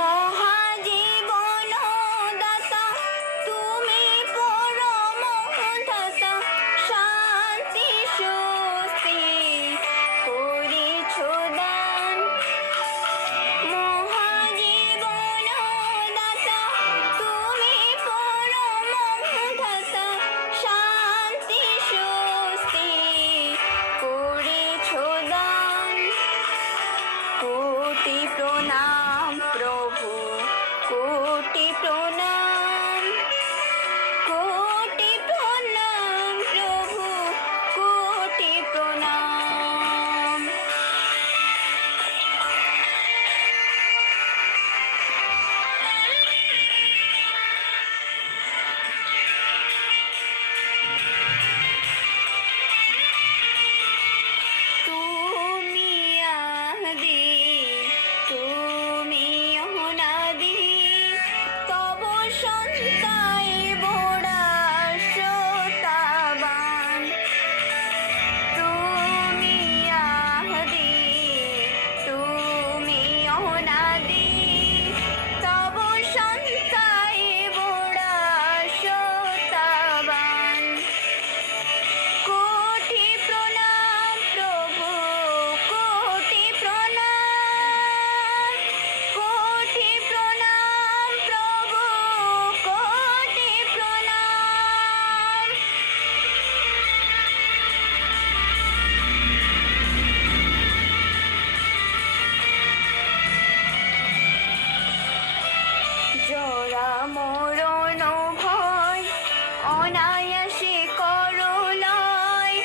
মহাজীবন দাতা তুমি পরম ধাতা, শান্তি স্বস্তি করেছ দান। মহাজীবন দাতা তুমি পরম ধাতা, শান্তি স্বস্তি করেছ দান। কোটি প্রণাম প্রভু, কোটি প্রণাম, কোটি প্রণাম প্রভু, কোটি প্রণাম। তুমি আদি, তুমি অনাদি, তব সন্তায় বোড়া শ্রোতাবান। তুমি আদি, তুমি অনাদি, তব সন্তায় বোড়া শ্রোতাবান। কোটি প্রণাম প্রভু, কোটি প্রণাম, কোটি প্রণাম প্রভু, কোটি প্রণাম। জরা মরণ ভয় অনায়াসে করলয়,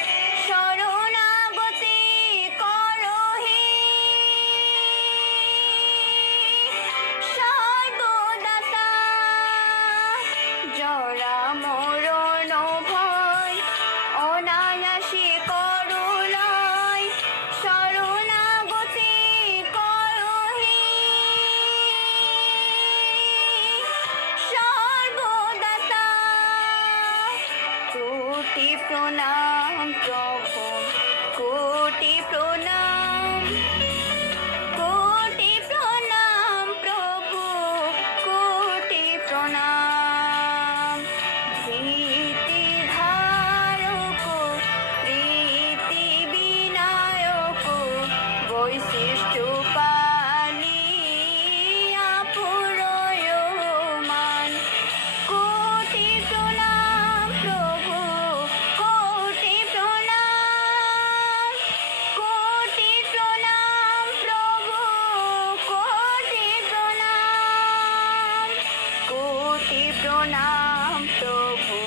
শরণাগতি করহে সর্বদাতা। জরা মরণ ভয় অনায়াসে করলয়, শরণাগতি করহে সর্বদাতা। কোটি প্রণাম প্রভু, কোটি প্রণাম, কোটি প্রণাম প্রভু, কোটি প্রণাম। ধীতি ধারক, প্রীতি বিনায়ক, বৈশিষ্ট্য পালিয়া পুরয়মান। কোটি প্রণাম প্রভু, কোটি প্রণাম, কোটি প্রণাম প্রভু, কোটি প্রণাম, কোটি প্রণাম প্রভু।